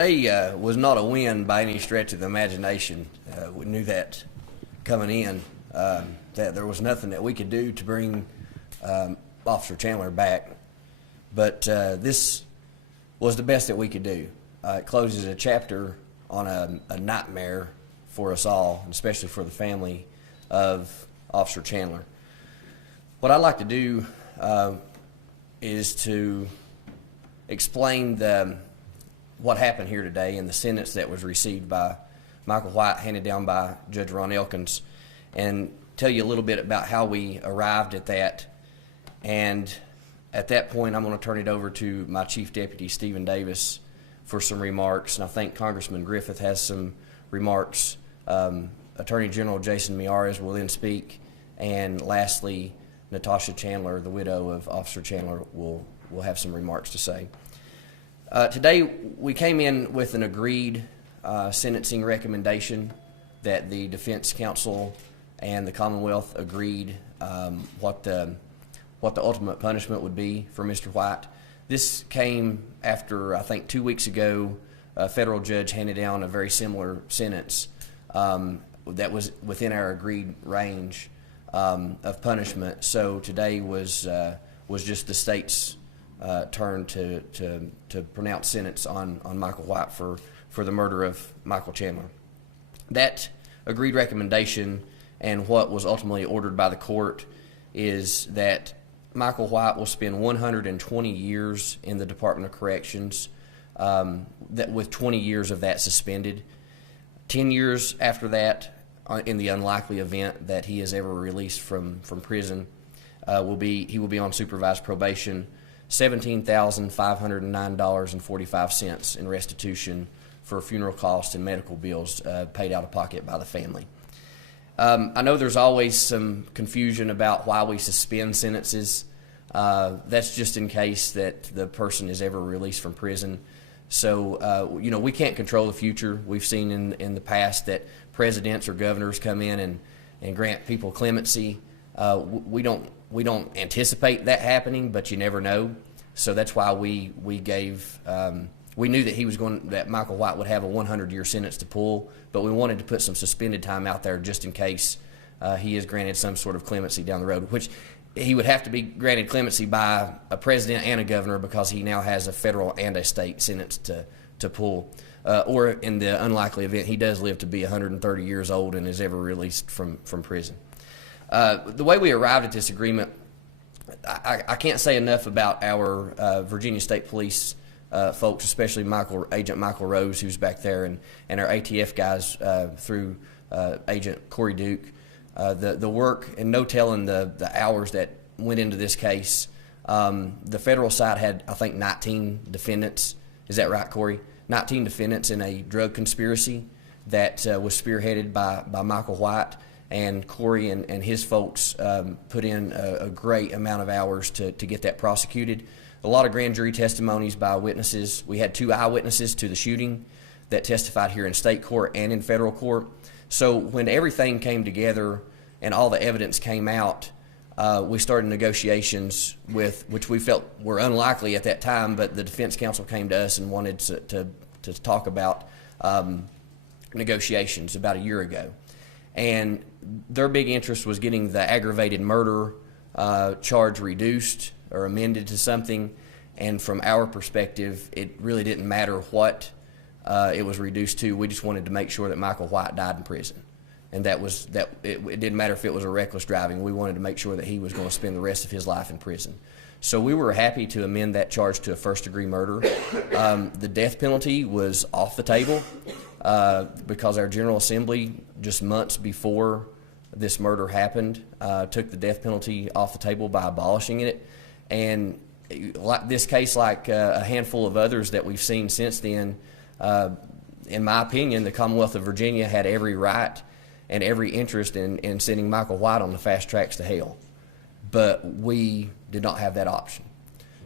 Today was not a win by any stretch of the imagination. We knew that coming in, that there was nothing that we could do to bring Officer Chandler back. But this was the best that we could do. It closes a chapter on a nightmare for us all, and especially for the family of Officer Chandler. What I'd like to do is to explain what happened here today and the sentence that was received by Michael White, handed down by Judge Ron Elkins, and tell you a little bit about how we arrived at that. And at that point, I'm going to turn it over to my Chief Deputy, Stephen Davis, for some remarks. And I think Congressman Griffith has some remarks. Attorney General Jason Miyares will then speak. And lastly, Natasha Chandler, the widow of Officer Chandler, will have some remarks to say. Today, we came in with an agreed sentencing recommendation that the defense counsel and the Commonwealth agreed what the ultimate punishment would be for Mr. White. This came after, I think, 2 weeks ago, a federal judge handed down a very similar sentence that was within our agreed range of punishment. So today was just the state's turn to pronounce sentence on Michael White for the murder of Michael Chandler. That agreed recommendation and what was ultimately ordered by the court is that Michael White will spend 120 years in the Department of Corrections, with 20 years of that suspended. 10 years after that, in the unlikely event that he is ever released from prison, he will be on supervised probation. $17,509.45 in restitution for funeral costs and medical bills paid out of pocket by the family. I know there's always some confusion about why we suspend sentences. That's just in case that the person is ever released from prison. So, we can't control the future. We've seen in the past that presidents or governors come in and grant people clemency. We don't anticipate that happening, but you never know. So that's why we knew that Michael White would have a 100-year sentence to pull, but we wanted to put some suspended time out there just in case he is granted some sort of clemency down the road, which he would have to be granted clemency by a president and a governor because he now has a federal and a state sentence to pull. Or in the unlikely event he does live to be 130 years old and is ever released from prison. The way we arrived at this agreement, I can't say enough about our Virginia State Police folks, especially Agent Michael Rose, who's back there, and our ATF guys through Agent Corey Duke. The work, and no telling the hours that went into this case. The federal side had, I think, 19 defendants. Is that right, Corey? 19 defendants in a drug conspiracy that was spearheaded by Michael White. And Corey and his folks put in a great amount of hours to get that prosecuted. A lot of grand jury testimonies by witnesses. We had 2 eyewitnesses to the shooting that testified here in state court and in federal court. So when everything came together and all the evidence came out, we started negotiations which we felt were unlikely at that time, but the defense counsel came to us and wanted to talk about negotiations about a year ago. And their big interest was getting the aggravated murder charge reduced or amended to something. And from our perspective, it really didn't matter what it was reduced to. We just wanted to make sure that Michael White died in prison. And it didn't matter if it was a reckless driving. We wanted to make sure that he was going to spend the rest of his life in prison. So we were happy to amend that charge to a first-degree murder. The death penalty was off the table because our General Assembly, just months before this murder happened, took the death penalty off the table by abolishing it. And this case, like a handful of others that we've seen since then, in my opinion, the Commonwealth of Virginia had every right and every interest in sending Michael White on the fast tracks to hell. But we did not have that option.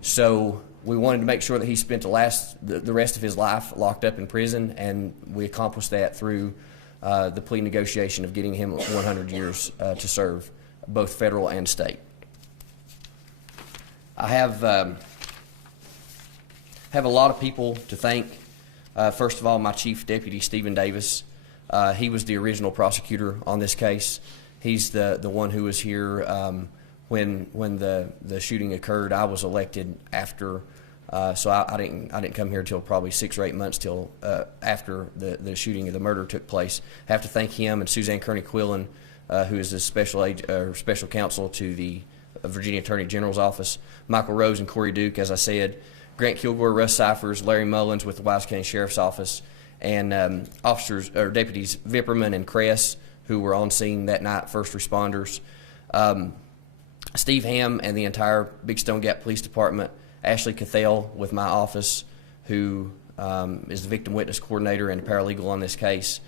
So we wanted to make sure that he spent the rest of his life locked up in prison, and we accomplished that through the plea negotiation of getting him 100 years to serve, both federal and state. I have a lot of people to thank First of all, my Chief Deputy, Stephen Davis. He was the original prosecutor on this case. He's the one who was here when the shooting occurred. I was elected after, so I didn't come here until probably 6 or 8 months till after the shooting of the murder took place. I have to thank him and Suzanne Kearney Quillen, who is the special counsel to the Virginia Attorney General's office, Michael Rose and Corey Duke, as I said, Grant Kilgore, Russ Cyphers, Larry Mullins with the Wise County Sheriff's Office, and officers or deputies Vipperman and Kress, who were on scene that night, first responders. Steve Ham and the entire Big Stone Gap Police Department, Ashley Cathell with my office, who is the victim witness coordinator and paralegal on this case,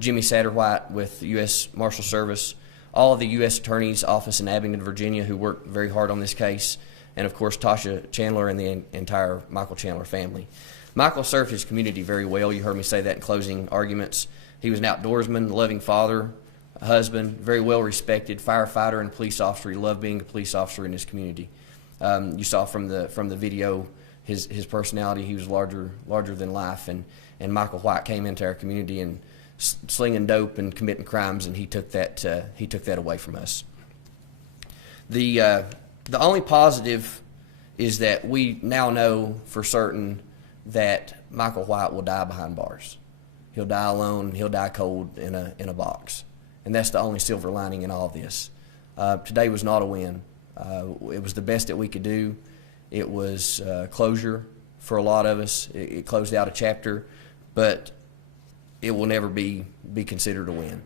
Jimmy Satterwhite with the U.S. Marshal Service, all of the U.S. Attorney's Office in Abingdon, Virginia, who worked very hard on this case, and of course Tasha Chandler and the entire Michael Chandler family. Michael served his community very well. You heard me say that in closing arguments. He was an outdoorsman, loving father, a husband, very well respected firefighter and police officer. He loved being a police officer in his community. You saw from the video his personality. He was larger than life, and Michael White came into our community and slinging dope and committing crimes, and he took that away from us. The only positive is that we now know for certain that Michael White will die behind bars. He'll die alone. He'll die cold in a box, and that's the only silver lining in all of this. Today was not a win. It was the best that we could do. It was closure for a lot of us. It closed out a chapter, but it will never be considered a win.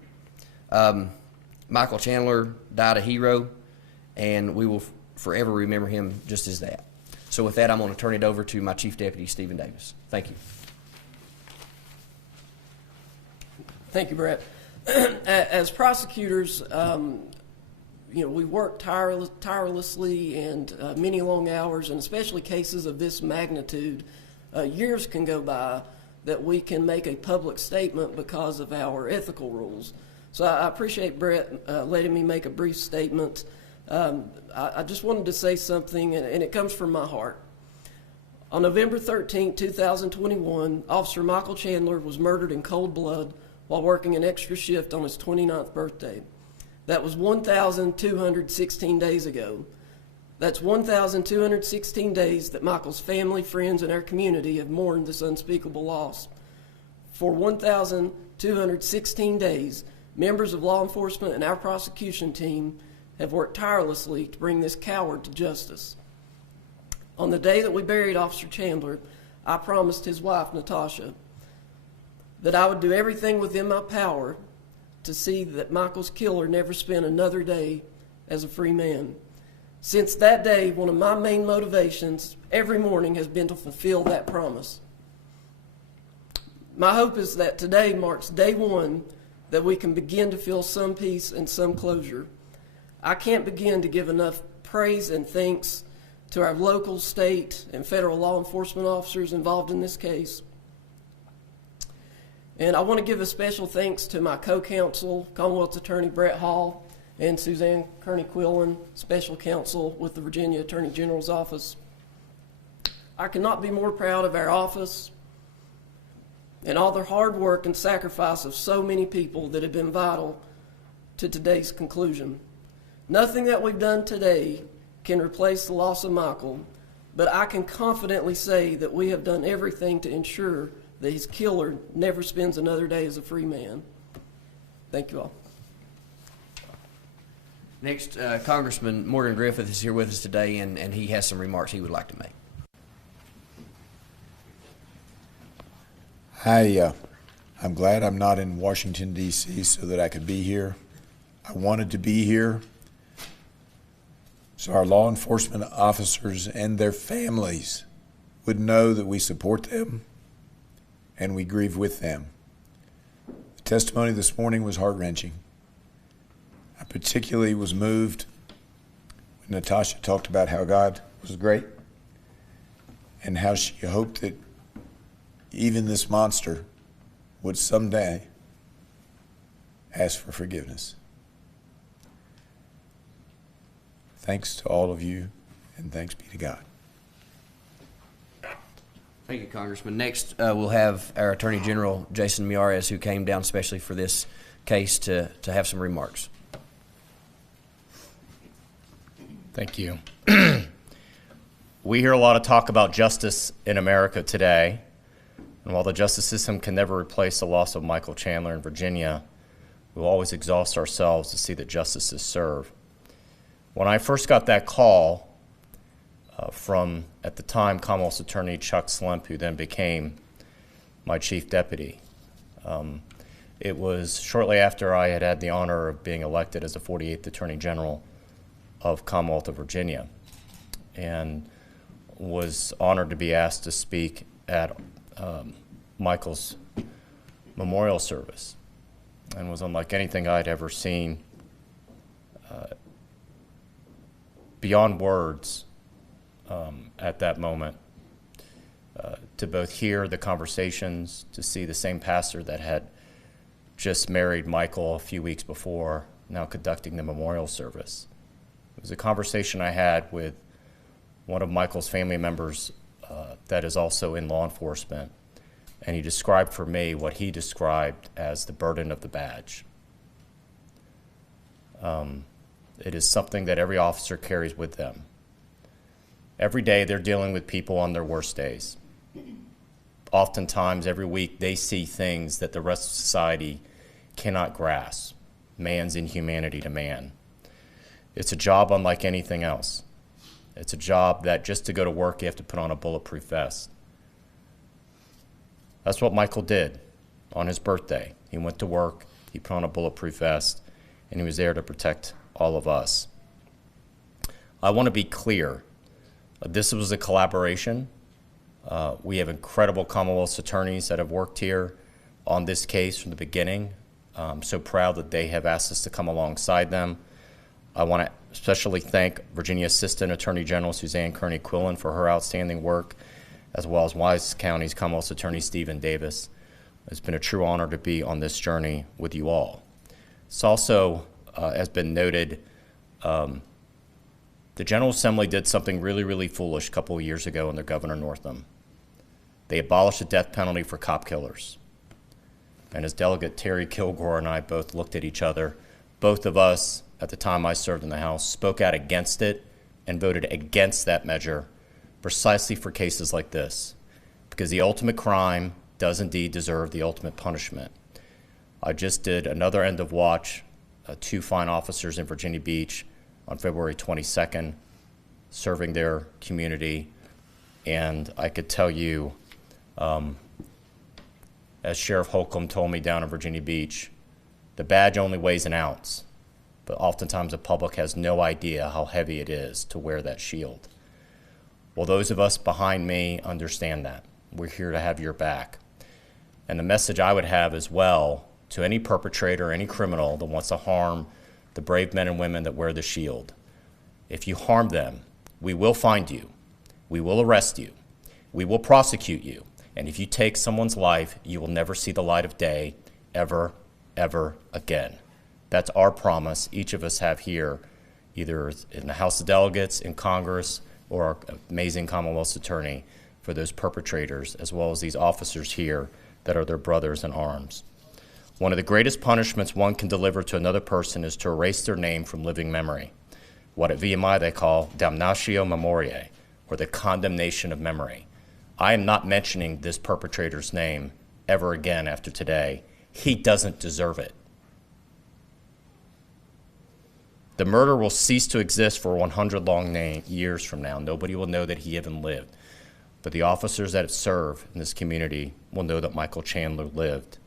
Michael Chandler died a hero, and we will forever remember him just as that. So with that, I'm going to turn it over to my Chief Deputy, Stephen Davis. Thank you. Thank you, Brett. As prosecutors, we work tirelessly and many long hours, and especially cases of this magnitude, years can go by that we can make a public statement because of our ethical rules. So I appreciate Brett letting me make a brief statement. I just wanted to say something, and it comes from my heart. On November 13, 2021, Officer Michael Chandler was murdered in cold blood while working an extra shift on his 29th birthday. That was 1,216 days ago. That's 1,216 days that Michael's family, friends, and our community have mourned this unspeakable loss. For 1,216 days, members of law enforcement and our prosecution team have worked tirelessly to bring this coward to justice. On the day that we buried Officer Chandler, I promised his wife, Natasha, that I would do everything within my power to see that Michael's killer never spent another day as a free man. Since that day, one of my main motivations every morning has been to fulfill that promise. My hope is that today marks day one that we can begin to feel some peace and some closure. I can't begin to give enough praise and thanks to our local, state, and federal law enforcement officers involved in this case. And I want to give a special thanks to my co-counsel, Commonwealth's Attorney Brett Hall, and Suzanne Kearney Quillen, Special Counsel with the Virginia Attorney General's Office. I cannot be more proud of our office and all the hard work and sacrifice of so many people that have been vital to today's conclusion. Nothing that we've done today can replace the loss of Michael, but I can confidently say that we have done everything to ensure that his killer never spends another day as a free man. Thank you all. Next, Congressman Morgan Griffith is here with us today, and he has some remarks he would like to make. I'm glad I'm not in Washington, D.C. so that I could be here. I wanted to be here so our law enforcement officers and their families would know that we support them and we grieve with them. The testimony this morning was heart-wrenching. I particularly was moved when Natasha talked about how God was great and how she hoped that even this monster would someday ask for forgiveness. Thanks to all of you, and thanks be to God. Thank you, Congressman. Next, we'll have our Attorney General, Jason Miyares, who came down especially for this case to have some remarks. Thank you. We hear a lot of talk about justice in America today, and while the justice system can never replace the loss of Michael Chandler in Virginia, we'll always exhaust ourselves to see that justice is served. When I first got that call from, at the time, Commonwealth's Attorney Chuck Slemp, who then became my chief deputy, it was shortly after I had had the honor of being elected as the 48th Attorney General of Commonwealth of Virginia, and was honored to be asked to speak at Michael's memorial service, and was unlike anything I'd ever seen. Beyond words at that moment, to both hear the conversations, to see the same pastor that had just married Michael a few weeks before now conducting the memorial service. It was a conversation I had with one of Michael's family members that is also in law enforcement, and he described for me what he described as the burden of the badge. It is something that every officer carries with them. Every day they're dealing with people on their worst days. Oftentimes, every week, they see things that the rest of society cannot grasp, man's inhumanity to man. It's a job unlike anything else. It's a job that just to go to work, you have to put on a bulletproof vest. That's what Michael did on his birthday. He went to work, he put on a bulletproof vest, and he was there to protect all of us. I want to be clear. This was a collaboration. We have incredible Commonwealth's attorneys that have worked here on this case from the beginning. I'm so proud that they have asked us to come alongside them. I want to especially thank Virginia Assistant Attorney General Suzanne Kearney-Quillen for her outstanding work, as well as Wise County's Commonwealth's Attorney Stephen Davis. It's been a true honor to be on this journey with you all. It's also, has been noted, the General Assembly did something really, really foolish a couple of years ago under Governor Northam. They abolished the death penalty for cop killers. And as Delegate Terry Kilgore and I both looked at each other, both of us, at the time I served in the House, spoke out against it and voted against that measure precisely for cases like this, because the ultimate crime does indeed deserve the ultimate punishment. I just did another end of watch, 2 fine officers in Virginia Beach on February 22nd, serving their community, and I could tell you, as Sheriff Holcomb told me down in Virginia Beach, the badge only weighs an ounce, but oftentimes the public has no idea how heavy it is to wear that shield. Well, those of us behind me understand that. We're here to have your back. And the message I would have as well to any perpetrator, any criminal that wants to harm the brave men and women that wear the shield, if you harm them, we will find you, we will arrest you, we will prosecute you, and if you take someone's life, you will never see the light of day ever, ever again. That's our promise each of us have here, either in the House of Delegates, in Congress, or our amazing Commonwealth's attorney for those perpetrators, as well as these officers here that are their brothers in arms. One of the greatest punishments one can deliver to another person is to erase their name from living memory, what at VMI they call damnatio memoriae, or the condemnation of memory. I am not mentioning this perpetrator's name ever again after today. He doesn't deserve it. The murder will cease to exist for 100 long years from now. Nobody will know that he even lived. But the officers that serve in this community will know that Michael Chandler lived.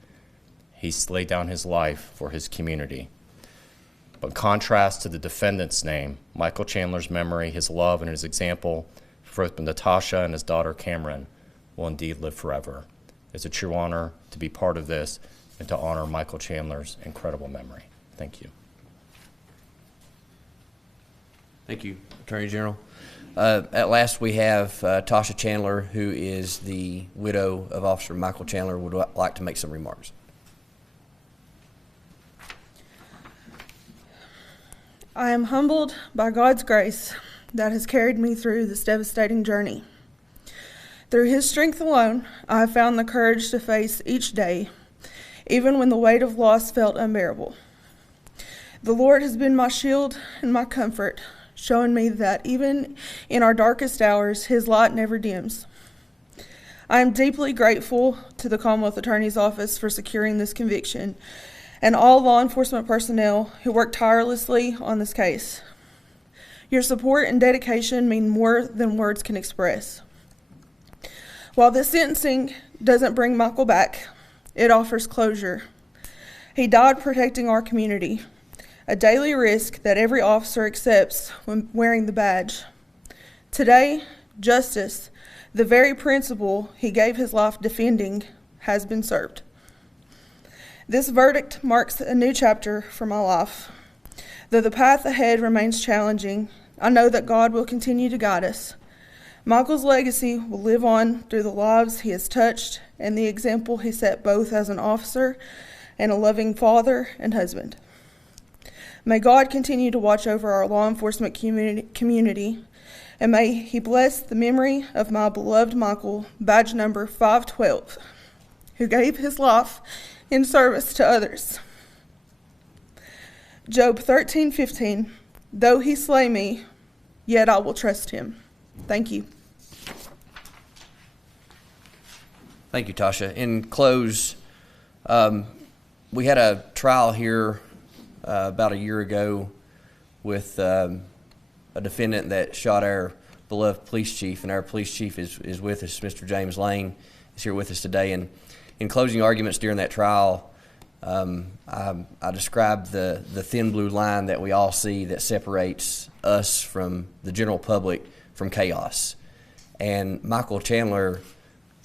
He laid down his life for his community. But in contrast to the defendant's name, Michael Chandler's memory, his love, and his example for both Natasha and his daughter Cameron will indeed live forever. It's a true honor to be part of this and to honor Michael Chandler's incredible memory. Thank you. Thank you, Attorney General. At last, we have Tasha Chandler, who is the widow of Officer Michael Chandler, would like to make some remarks. I am humbled by God's grace that has carried me through this devastating journey. Through his strength alone, I have found the courage to face each day, even when the weight of loss felt unbearable. The Lord has been my shield and my comfort, showing me that even in our darkest hours, his light never dims. I am deeply grateful to the Commonwealth Attorney's Office for securing this conviction and all law enforcement personnel who worked tirelessly on this case. Your support and dedication mean more than words can express. While this sentencing doesn't bring Michael back, it offers closure. He died protecting our community, a daily risk that every officer accepts when wearing the badge. Today, justice, the very principle he gave his life defending, has been served. This verdict marks a new chapter for my life. Though the path ahead remains challenging, I know that God will continue to guide us. Michael's legacy will live on through the lives he has touched and the example he set both as an officer and a loving father and husband. May God continue to watch over our law enforcement community, and may he bless the memory of my beloved Michael, badge number 512, who gave his life in service to others. Job 13:15, though he slay me, yet I will trust him. Thank you. Thank you, Tasha. In close, we had a trial here about a year ago with a defendant that shot our beloved police chief, and our police chief is with us. Mr. James Lane is here with us today. And in closing arguments during that trial, I described the thin blue line that we all see that separates us from the general public from chaos. And Michael Chandler,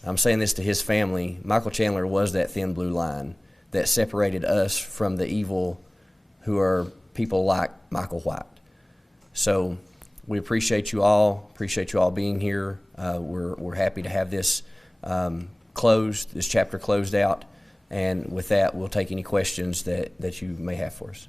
I'm saying this to his family, Michael Chandler was that thin blue line that separated us from the evil who are people like Michael White. So we appreciate you all being here. We're happy to have this closed, this chapter closed out. And with that, we'll take any questions that you may have for us.